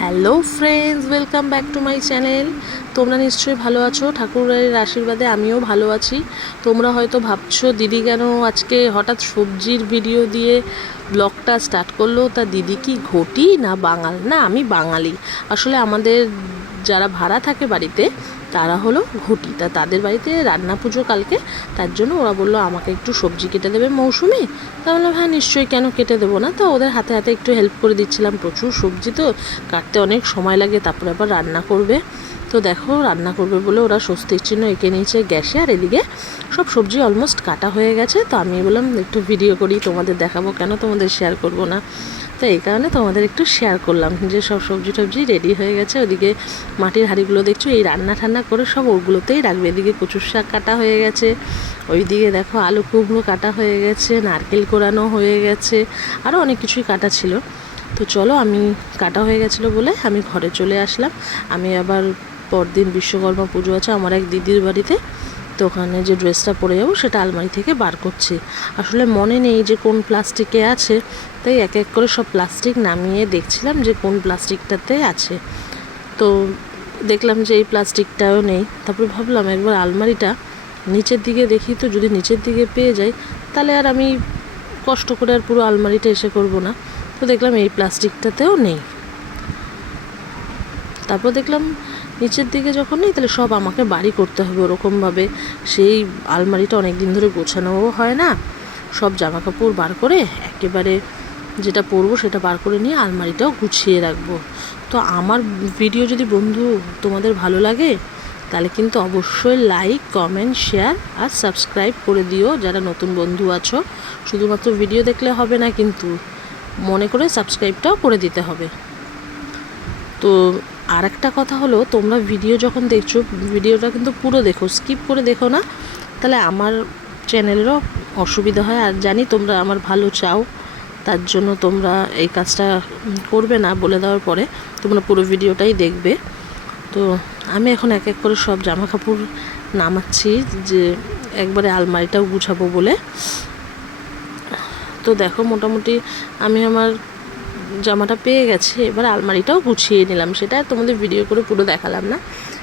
Hello friends, welcome back to my channel. তোমরা নিশ্চয়ই ভালো আছো, ঠাকুরের আশীর্বাদে আমিও ভালো আছি। তোমরা হয়তো ভাবছো দিদি কেন আজকে হঠাৎ সবজির ভিডিও দিয়ে ব্লগটা স্টার্ট করলো, তা দিদি কি ঘটি না বাঙাল? না, আমি বাঙালি। আসলে আমাদের যারা ভাড়া থাকে বাড়িতে তারা হলো ঘটি, তা তাদের বাড়িতে রান্না পুজো কালকে, তার জন্য ওরা বললো আমাকে একটু সবজি কেটে দেবে মৌসুমি। তা বললাম হ্যাঁ নিশ্চয়ই, কেন কেটে দেবো না। তো ওদের হাতে হাতে একটু হেল্প করে দিচ্ছিলাম। প্রচুর সবজি তো কাটতে অনেক সময় লাগে, তারপরে আবার রান্না করবে। তো দেখো রান্না করবে বলে ওরা স্বস্তির চিহ্ন এঁকে নিয়েছে গ্যাসে, আর এদিকে সব সবজি অলমোস্ট কাটা হয়ে গেছে। তো আমি বললাম একটু ভিডিও করি, তোমাদের দেখাবো, কেন তোমাদের শেয়ার করব না। তো এই কারণে তোমাদের একটু শেয়ার করলাম যে সব সবজি টবজি রেডি হয়ে গেছে। ওদিকে মাটির হাঁড়িগুলো দেখছো, এই রান্না ঠান্না করে সব ওগুলোতেই রাখবে। এদিকে কচুর শাক কাটা হয়ে গেছে, ওইদিকে দেখো আলু কুমড়ো কাটা হয়ে গেছে, নারকেল কোরানো হয়ে গেছে, আরও অনেক কিছুই কাটা ছিল। তো চলো, আমি কাটা হয়ে গেছিলো বলে আমি ঘরে চলে আসলাম। আমি আবার পরদিন বিশ্বকর্মা পুজো আছে আমার এক দিদির বাড়িতে, তো ওখানে যে ড্রেসটা পরে যাবো সেটা আলমারি থেকে বার করছি। আসলে মনে নেই যে কোন প্লাস্টিকে আছে, তাই এক এক করে সব প্লাস্টিক নামিয়ে দেখছিলাম যে কোন প্লাস্টিকটাতে আছে। তো দেখলাম যে এই প্লাস্টিকটাও নেই। তারপরে ভাবলাম একবার আলমারিটা নিচের দিকে দেখি, তো যদি নিচের দিকে পেয়ে যাই তাহলে আর আমি কষ্ট করে আর পুরো আলমারিটা এসে করব না। তো দেখলাম এই প্লাস্টিকটাতেও নেই। তারপর দেখলাম নিচের দিকে যখন নেই তাহলে সব আমাকে বাড়ি করতে হবে ওরকমভাবে। সেই আলমারিটা অনেক দিন ধরে গোছানোও হয় না, সব জামা কাপড় বার করে একেবারে যেটা পরবো সেটা বার করে নিয়ে আলমারিটাও গুছিয়ে রাখবো। তো আমার ভিডিও যদি বন্ধু তোমাদের ভালো লাগে তাহলে কিন্তু অবশ্যই লাইক, কমেন্ট, শেয়ার আর সাবস্ক্রাইব করে দিও যারা নতুন বন্ধু আছো। শুধুমাত্র ভিডিও দেখলে হবে না, কিন্তু মনে করে সাবস্ক্রাইবটাও করে দিতে হবে। তো আর একটা কথা হলো, তোমরা ভিডিও যখন দেখছো ভিডিওটা কিন্তু পুরো দেখো, স্কিপ করে দেখো না, তাহলে আমার চ্যানেলেরও অসুবিধা হয়। আর জানি তোমরা আমার ভালো চাও, তার জন্য তোমরা এই কাজটা করবে না বলে দেওয়ার পরে, তোমরা পুরো ভিডিওটাই দেখবে। তো আমি এখন এক এক করে সব জামা কাপড় নামাচ্ছি, যে একবারে আলমারিটাও গুছাবো বলে। তো দেখো মোটামুটি আমি আমার জামাটা পেয়ে গেছি, এবার আলমারিটাও গুছিয়ে নিলাম। সেটা তোমাদের ভিডিও করে পুরো দেখালাম না।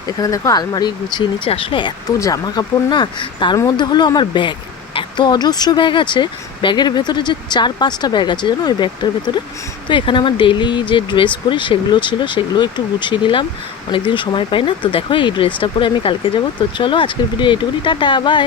এখানে দেখো আলমারি গুছিয়ে নিচ্ছি। আসলে এত জামা কাপড় না, তার মধ্যে হলো আমার ব্যাগ, এত অজস্র ব্যাগ আছে। ব্যাগের ভেতরে যে 4-5টা ব্যাগ আছে জানো ওই ব্যাগটার ভেতরে। তো এখানে আমার ডেইলি যে ড্রেস পরি সেগুলো ছিল, সেগুলো একটু গুছিয়ে নিলাম, অনেকদিন সময় পাই না। তো দেখো এই ড্রেসটা পরে আমি কালকে যাব। তো চলো আজকের ভিডিও এইটুকুনি, টাটা বাই।